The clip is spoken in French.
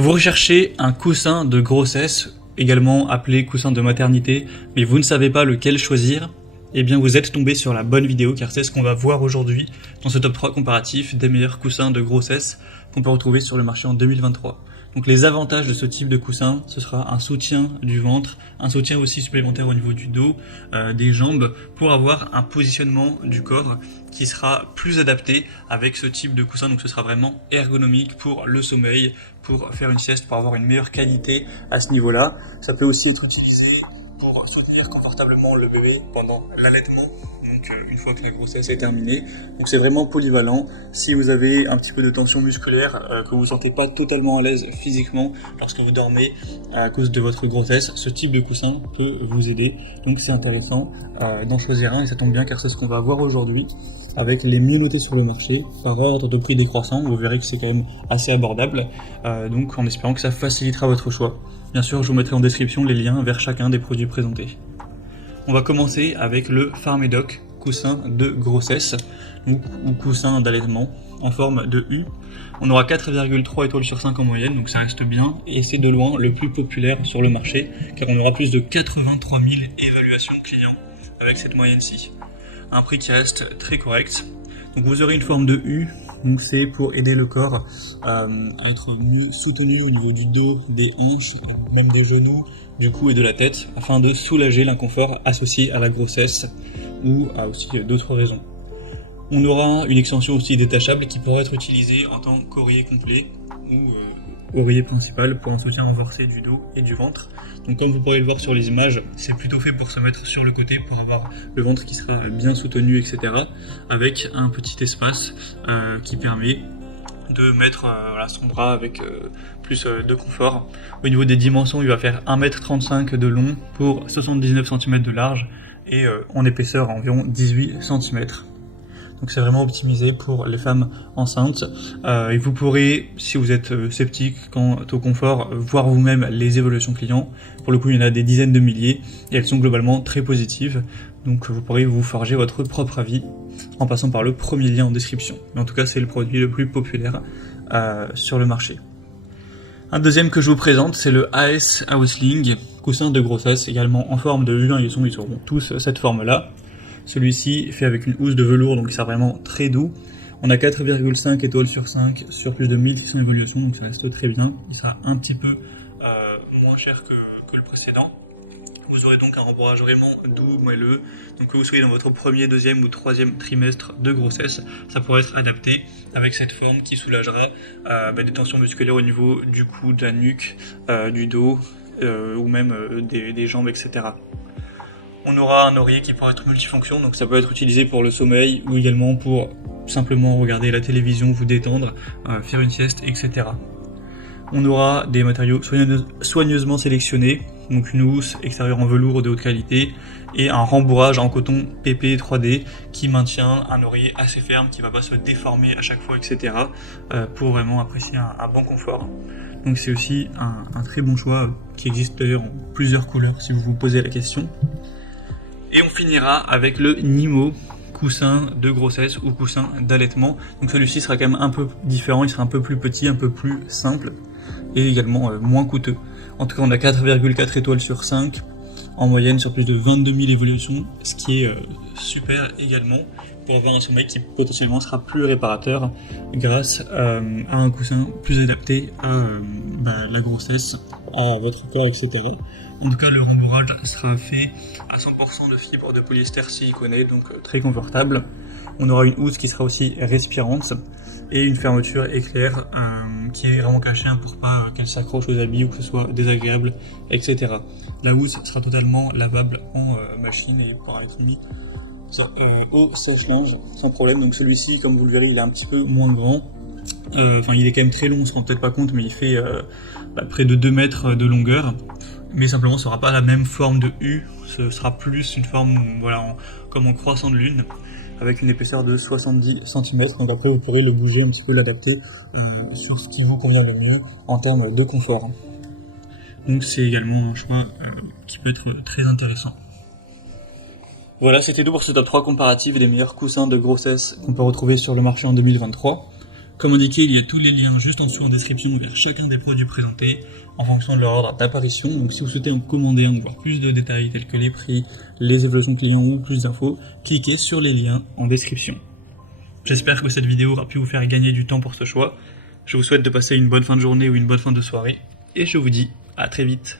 Vous recherchez un coussin de grossesse, également appelé coussin de maternité, mais vous ne savez pas lequel choisir? Eh bien vous êtes tombé sur la bonne vidéo car c'est ce qu'on va voir aujourd'hui dans ce top 3 comparatif des meilleurs coussins de grossesse qu'on peut retrouver sur le marché en 2023. Donc les avantages de ce type de coussin, ce sera un soutien du ventre, un soutien aussi supplémentaire au niveau du dos, des jambes, pour avoir un positionnement du corps qui sera plus adapté avec ce type de coussin. Donc ce sera vraiment ergonomique pour le sommeil, pour faire une sieste, pour avoir une meilleure qualité à ce niveau-là. Ça peut aussi être utilisé pour soutenir confortablement le bébé pendant l'allaitement, donc une fois que la grossesse est terminée. Donc c'est vraiment polyvalent. Si vous avez un petit peu de tension musculaire, que vous ne sentez pas totalement à l'aise physiquement lorsque vous dormez à cause de votre grossesse, ce type de coussin peut vous aider. Donc c'est intéressant d'en choisir un, et ça tombe bien car c'est ce qu'on va voir aujourd'hui avec les mieux notés sur le marché par ordre de prix décroissant. Vous verrez que c'est quand même assez abordable, donc en espérant que ça facilitera votre choix. Bien sûr, je vous mettrai en description les liens vers chacun des produits présentés. On va commencer avec le Pharmedoc coussin de grossesse ou coussin d'allaitement en forme de U. On aura 4,3 étoiles sur 5 en moyenne, donc ça reste bien, et c'est de loin le plus populaire sur le marché car on aura plus de 83 000 évaluations clients avec cette moyenne-ci. Un prix qui reste très correct. Donc vous aurez une forme de U, donc c'est pour aider le corps à être mieux soutenu au niveau du dos, des hanches, même des genoux, du cou et de la tête, afin de soulager l'inconfort associé à la grossesse ou à aussi d'autres raisons. On aura une extension aussi détachable qui pourra être utilisée en tant qu'oreiller complet ou oreiller principal pour un soutien renforcé du dos et du ventre. Donc comme vous pourrez le voir sur les images, c'est plutôt fait pour se mettre sur le côté pour avoir le ventre qui sera bien soutenu, etc. avec un petit espace qui permet de mettre son bras avec plus de confort. Au niveau des dimensions, il va faire 1,35 m de long pour 79 cm de large et en épaisseur environ 18 cm. Donc c'est vraiment optimisé pour les femmes enceintes. Et vous pourrez, si vous êtes sceptique quant au confort, voir vous-même les évaluations clients. Pour le coup, il y en a des dizaines de milliers et elles sont globalement très positives. Donc vous pourrez vous forger votre propre avis en passant par le premier lien en description. Mais en tout cas, c'est le produit le plus populaire sur le marché. Un deuxième que je vous présente, c'est le AS Housling, coussin de grossesse, également en forme de U1, ils auront tous cette forme-là. Celui-ci fait avec une housse de velours, donc il sera vraiment très doux. On a 4,5 étoiles sur 5 sur plus de 1600 évaluations, donc ça reste très bien. Il sera un petit peu moins cher que le précédent. Vous aurez donc un rembourrage vraiment doux, moelleux. Donc que vous soyez dans votre premier, deuxième ou troisième trimestre de grossesse, ça pourrait être adapté avec cette forme qui soulagera des tensions musculaires au niveau du cou, de la nuque, du dos ou même des jambes, etc. On aura un oreiller qui pourra être multifonction, donc ça peut être utilisé pour le sommeil ou également pour simplement regarder la télévision, vous détendre, faire une sieste, etc. On aura des matériaux soigneusement sélectionnés, donc une housse extérieure en velours de haute qualité et un rembourrage en coton PP 3D qui maintient un oreiller assez ferme, qui ne va pas se déformer à chaque fois, etc. pour vraiment apprécier un bon confort. Donc c'est aussi un très bon choix qui existe d'ailleurs en plusieurs couleurs si vous vous posez la question. Et on finira avec le Nimo, coussin de grossesse ou coussin d'allaitement. Donc celui-ci sera quand même un peu différent, il sera un peu plus petit, un peu plus simple et également moins coûteux. En tout cas, on a 4,4 étoiles sur 5 en moyenne sur plus de 22 000 évaluations, ce qui est super également pour avoir un sommeil qui potentiellement sera plus réparateur grâce à un coussin plus adapté à la grossesse, à votre corps, etc. En tout cas, le rembourrage sera fait à 100% de fibres de polyester siliconé, donc très confortable. On aura une housse qui sera aussi respirante et une fermeture éclair qui est vraiment cachée pour pas qu'elle s'accroche aux habits ou que ce soit désagréable, etc. La housse sera totalement lavable en machine et pourra être mis au sèche-linge sans problème. Donc celui-ci, comme vous le verrez, il est un petit peu moins grand. Il est quand même très long, on se rend peut-être pas compte, mais il fait près de 2 mètres de longueur. Mais simplement, ce sera pas la même forme de U, ce sera plus une forme comme en croissant de lune, avec une épaisseur de 70 cm. Donc après, vous pourrez le bouger un petit peu, l'adapter sur ce qui vous convient le mieux en termes de confort. Donc c'est également un choix qui peut être très intéressant. Voilà, c'était tout pour ce top 3 comparatif des meilleurs coussins de grossesse qu'on peut retrouver sur le marché en 2023. Comme indiqué, il y a tous les liens juste en dessous en description vers chacun des produits présentés en fonction de leur ordre d'apparition. Donc si vous souhaitez en commander un ou voir plus de détails tels que les prix, les évaluations clients ou plus d'infos, cliquez sur les liens en description. J'espère que cette vidéo aura pu vous faire gagner du temps pour ce choix. Je vous souhaite de passer une bonne fin de journée ou une bonne fin de soirée et je vous dis à très vite.